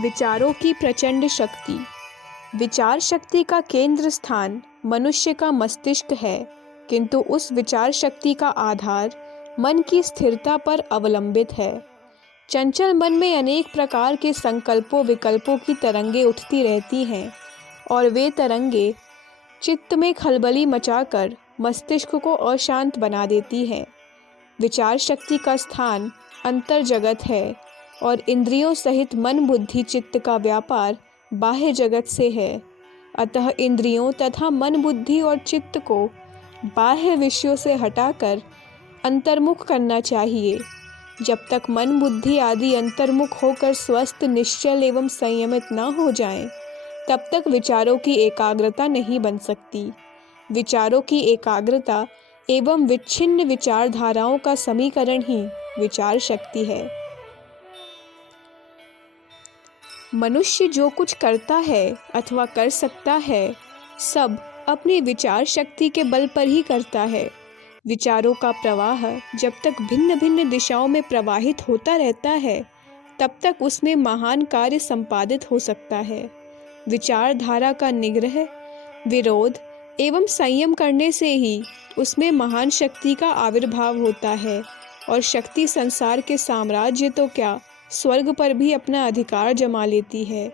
विचारों की प्रचंड शक्ति। विचार शक्ति का केंद्र स्थान मनुष्य का मस्तिष्क है, किंतु उस विचार शक्ति का आधार मन की स्थिरता पर अवलंबित है। चंचल मन में अनेक प्रकार के संकल्पों विकल्पों की तरंगें उठती रहती हैं और वे तरंगें चित्त में खलबली मचाकर मस्तिष्क को अशांत बना देती हैं। विचार शक्ति का स्थान अंतर जगत है और इंद्रियों सहित मन बुद्धि चित्त का व्यापार बाह्य जगत से है। अतः इंद्रियों तथा मन बुद्धि और चित्त को बाह्य विषयों से हटाकर अंतर्मुख करना चाहिए। जब तक मन बुद्धि आदि अंतर्मुख होकर स्वस्थ निश्चल एवं संयमित न हो जाएं, तब तक विचारों की एकाग्रता नहीं बन सकती। विचारों की एकाग्रता एवं विच्छिन्न विचारधाराओं का समीकरण ही विचार शक्ति है। मनुष्य जो कुछ करता है अथवा कर सकता है, सब अपनी विचार शक्ति के बल पर ही करता है। विचारों का प्रवाह जब तक भिन्न भिन्न दिशाओं में प्रवाहित होता रहता है, तब तक उसमें महान कार्य संपादित हो सकता है। विचारधारा का निग्रह, विरोध एवं संयम करने से ही उसमें महान शक्ति का आविर्भाव होता है और शक्ति संसार के साम्राज्य तो क्या, स्वर्ग पर भी अपना अधिकार जमा लेती है।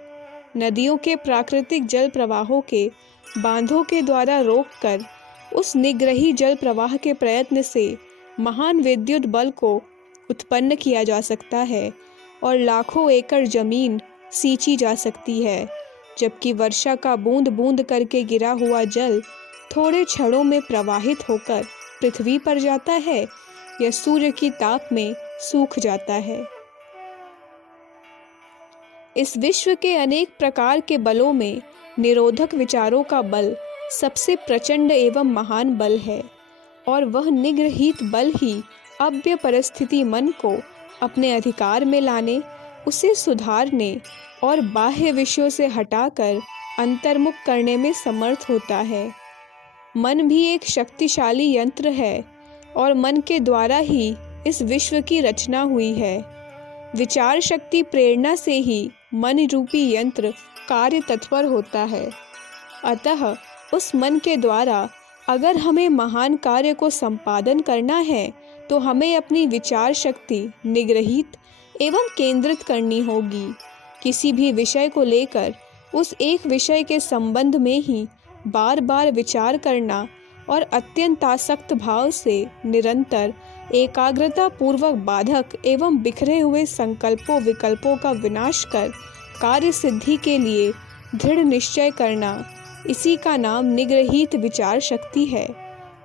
नदियों के प्राकृतिक जल प्रवाहों के बांधों के द्वारा रोककर उस निग्रही जल प्रवाह के प्रयत्न से महान विद्युत बल को उत्पन्न किया जा सकता है और लाखों एकड़ जमीन सींची जा सकती है, जबकि वर्षा का बूंद बूंद करके गिरा हुआ जल थोड़े क्षणों में प्रवाहित होकर पृथ्वी पर जाता है या सूर्य की ताप में सूख जाता है। इस विश्व के अनेक प्रकार के बलों में निरोधक विचारों का बल सबसे प्रचंड एवं महान बल है और वह निग्रहित बल ही अव्यय परिस्थिति मन को अपने अधिकार में लाने, उसे सुधारने और बाह्य विषयों से हटाकर अंतर्मुख करने में समर्थ होता है। मन भी एक शक्तिशाली यंत्र है और मन के द्वारा ही इस विश्व की रचना हुई है। विचार शक्ति प्रेरणा से ही मन रूपी यंत्र कार्य तत्पर होता है। अतः उस मन के द्वारा अगर हमें महान कार्य को संपादन करना है, तो हमें अपनी विचार शक्ति निग्रहित एवं केंद्रित करनी होगी। किसी भी विषय को लेकर उस एक विषय के संबंध में ही बार बार विचार करना और अत्यंत आसक्त भाव से निरंतर एकाग्रता पूर्वक बाधक एवं बिखरे हुए संकल्पों विकल्पों का विनाश कर कार्य सिद्धि के लिए दृढ़ निश्चय करना, इसी का नाम निग्रहित विचार शक्ति है।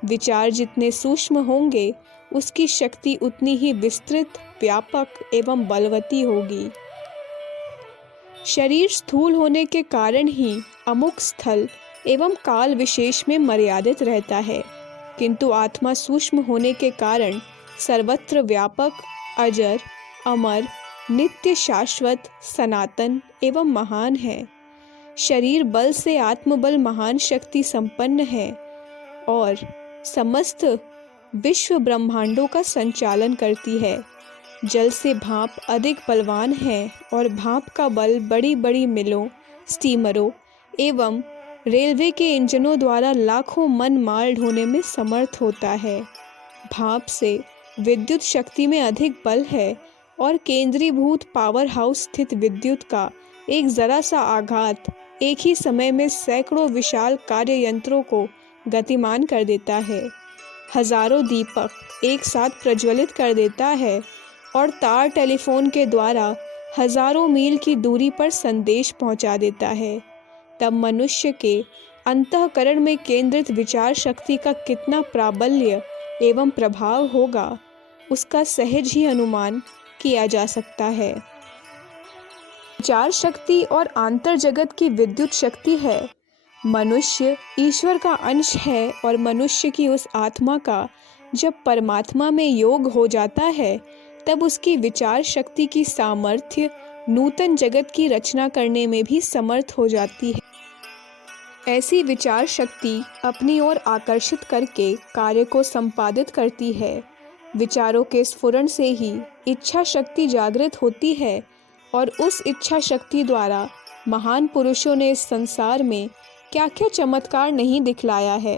विचार जितने सूक्ष्म होंगे, उसकी शक्ति उतनी ही विस्तृत, व्यापक एवं बलवती होगी। शरीर स्थूल होने के कारण ही अमुक स्थल एवं काल विशेष में मर्यादित रहता है, किंतु आत्मा सूक्ष्म होने के कारण सर्वत्र व्यापक, अजर, अमर, नित्य, शाश्वत, सनातन एवं महान है। शरीर बल से आत्मबल महान शक्ति संपन्न है और समस्त विश्व ब्रह्मांडों का संचालन करती है। जल से भाप अधिक बलवान है और भाप का बल बड़ी बड़ी मिलों, स्टीमरों एवं रेलवे के इंजनों द्वारा लाखों मन माल ढोने में समर्थ होता है। भाप से विद्युत शक्ति में अधिक बल है और केंद्रीभूत पावर हाउस स्थित विद्युत का एक जरा सा आघात एक ही समय में सैकड़ों विशाल कार्य यंत्रों को गतिमान कर देता है। हजारों दीपक एक साथ प्रज्वलित कर देता है और तार टेलीफोन के द्वारा हजारों मील की दूरी पर संदेश पहुंचा देता है। तब मनुष्य के अंतःकरण में केंद्रित विचार शक्ति का कितना प्राबल्य एवं प्रभाव होगा, उसका सहज ही अनुमान किया जा सकता है। विचार शक्ति और आंतर जगत की विद्युत शक्ति है। मनुष्य ईश्वर का अंश है और मनुष्य की उस आत्मा का जब परमात्मा में योग हो जाता है, तब उसकी विचार शक्ति की सामर्थ्य नूतन जगत की रचना करने में भी समर्थ हो जाती है। ऐसी विचार शक्ति अपनी ओर आकर्षित करके कार्य को संपादित करती है। विचारों के स्फुरण से ही इच्छा शक्ति जागृत होती है और उस इच्छा शक्ति द्वारा महान पुरुषों ने इस संसार में क्या क्या चमत्कार नहीं दिखलाया है।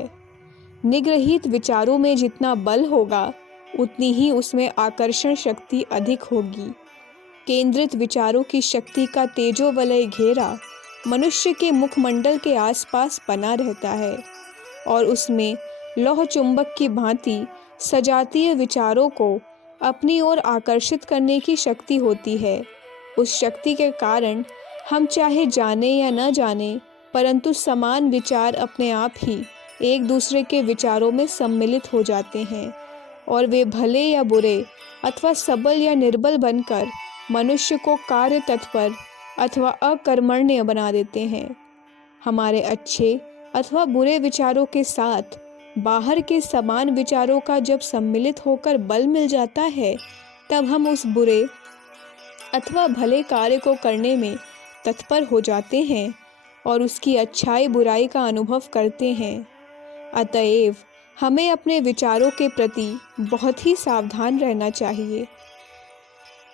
निग्रहित विचारों में जितना बल होगा उतनी ही उसमें आकर्षण शक्ति अधिक होगी। केंद्रित विचारों की शक्ति का तेजोवलय घेरा मनुष्य के मुखमंडल के आसपास बना रहता है और उसमें लौह चुंबक की भांति सजातीय विचारों को अपनी ओर आकर्षित करने की शक्ति होती है। उस शक्ति के कारण हम चाहे जाने या न जाने, परंतु समान विचार अपने आप ही एक दूसरे के विचारों में सम्मिलित हो जाते हैं और वे भले या बुरे अथवा सबल या निर्बल बनकर मनुष्य को कार्य तत्पर अथवा अकर्मण्य बना देते हैं। हमारे अच्छे अथवा बुरे विचारों के साथ बाहर के समान विचारों का जब सम्मिलित होकर बल मिल जाता है, तब हम उस बुरे अथवा भले कार्य को करने में तत्पर हो जाते हैं और उसकी अच्छाई बुराई का अनुभव करते हैं। अतएव हमें अपने विचारों के प्रति बहुत ही सावधान रहना चाहिए।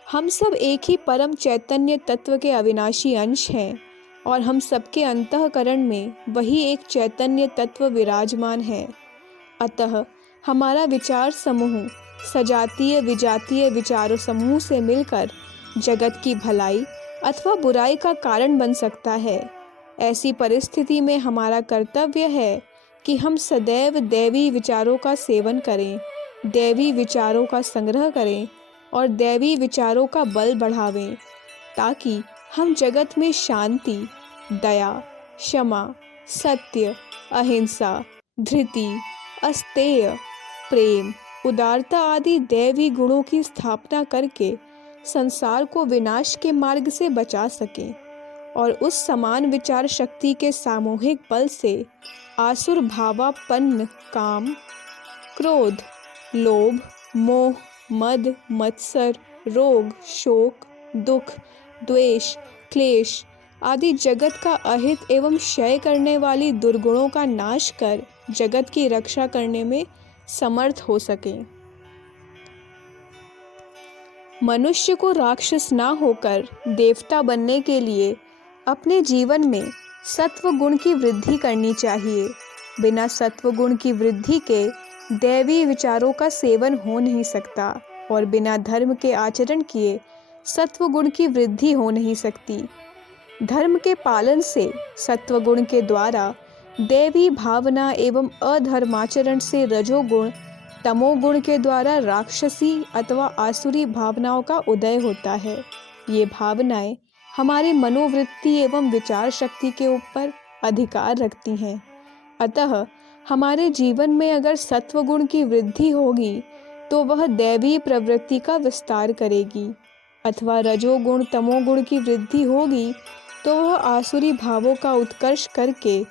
हम सब एक ही परम चैतन्य तत्व के अविनाशी अंश हैं और हम सबके अंतःकरण में वही एक चैतन्य तत्व विराजमान है। अतः हमारा विचार समूह सजातीय विजातीय विचारों समूह से मिलकर जगत की भलाई अथवा बुराई का कारण बन सकता है। ऐसी परिस्थिति में हमारा कर्तव्य है कि हम सदैव दैवी विचारों का सेवन करें, दैवी विचारों का संग्रह करें और दैवी विचारों का बल बढ़ावें, ताकि हम जगत में शांति, दया, क्षमा, सत्य, अहिंसा, धृति, अस्तेय, प्रेम, उदारता आदि दैवी गुणों की स्थापना करके संसार को विनाश के मार्ग से बचा सकें और उस समान विचार शक्ति के सामूहिक बल से आसुर भावापन्न काम, क्रोध, लोभ, मोह, मद, मत्सर, रोग, शोक, दुख, द्वेष, क्लेश आदि जगत का अहित एवं क्षय करने वाली दुर्गुणों का नाश कर जगत की रक्षा करने में समर्थ हो सके। मनुष्य को राक्षस ना होकर देवता बनने के लिए अपने जीवन में सत्व गुण की वृद्धि करनी चाहिए। बिना सत्व गुण की वृद्धि के दैवी विचारों का सेवन हो नहीं सकता और बिना धर्म के आचरण किए सत्व गुण की वृद्धि हो नहीं सकती। धर्म के पालन से सत्व गुण के द्वारा दैवी भावना एवं अधर्माचरण से रजोगुण तमोगुण के द्वारा राक्षसी अथवा आसुरी भावनाओं का उदय होता है। ये भावनाएं हमारे मनोवृत्ति एवं विचार शक्ति के ऊपर अधिकार रखती हैं। अतः हमारे जीवन में अगर सत्व गुण की वृद्धि होगी तो वह दैवी प्रवृत्ति का विस्तार करेगी, अथवा रजोगुण तमोगुण की वृद्धि होगी तो वह आसुरी भावों का उत्कर्ष करके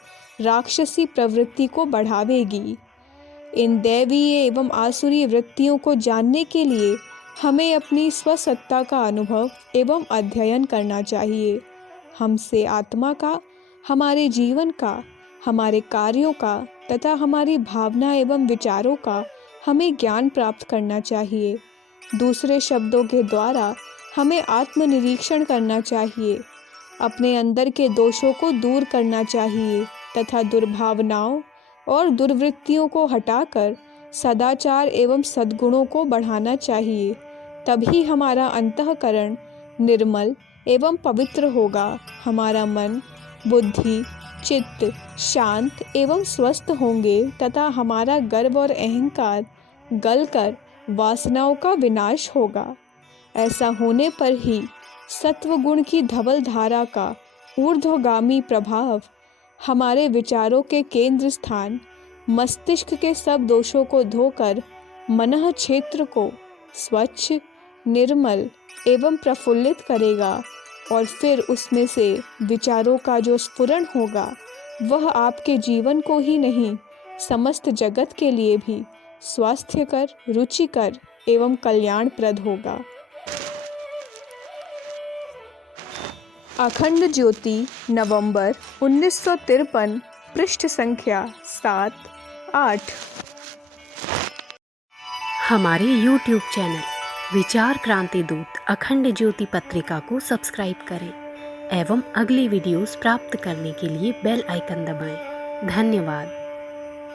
राक्षसी प्रवृत्ति को बढ़ावेगी। इन दैवीय एवं आसुरी वृत्तियों को जानने के लिए हमें अपनी स्वसत्ता का अनुभव एवं अध्ययन करना चाहिए। हमसे आत्मा का, हमारे जीवन का, हमारे कार्यों का तथा हमारी भावना एवं विचारों का हमें ज्ञान प्राप्त करना चाहिए। दूसरे शब्दों के द्वारा हमें आत्मनिरीक्षण करना चाहिए, अपने अंदर के दोषों को दूर करना चाहिए तथा दुर्भावनाओं और दुर्वृत्तियों को हटाकर सदाचार एवं सद्गुणों को बढ़ाना चाहिए। तभी हमारा अंतःकरण निर्मल एवं पवित्र होगा, हमारा मन, बुद्धि, चित्त शांत एवं स्वस्थ होंगे तथा हमारा गर्व और अहंकार गलकर वासनाओं का विनाश होगा। ऐसा होने पर ही सत्व गुण की धवल धारा का ऊर्ध्वगामी प्रभाव हमारे विचारों के केंद्र स्थान मस्तिष्क के सब दोषों को धोकर मनः क्षेत्र को स्वच्छ, निर्मल एवं प्रफुल्लित करेगा और फिर उसमें से विचारों का जो स्फुरण होगा वह आपके जीवन को ही नहीं समस्त जगत के लिए भी स्वास्थ्यकर, रुचिकर एवं कल्याणप्रद होगा। अखंड ज्योति, नवंबर 1953, पृष्ठ संख्या 7-8। हमारे YouTube चैनल विचार क्रांति दूत अखंड ज्योति पत्रिका को सब्सक्राइब करें एवं अगली वीडियोस प्राप्त करने के लिए बेल आइकन दबाएं। धन्यवाद।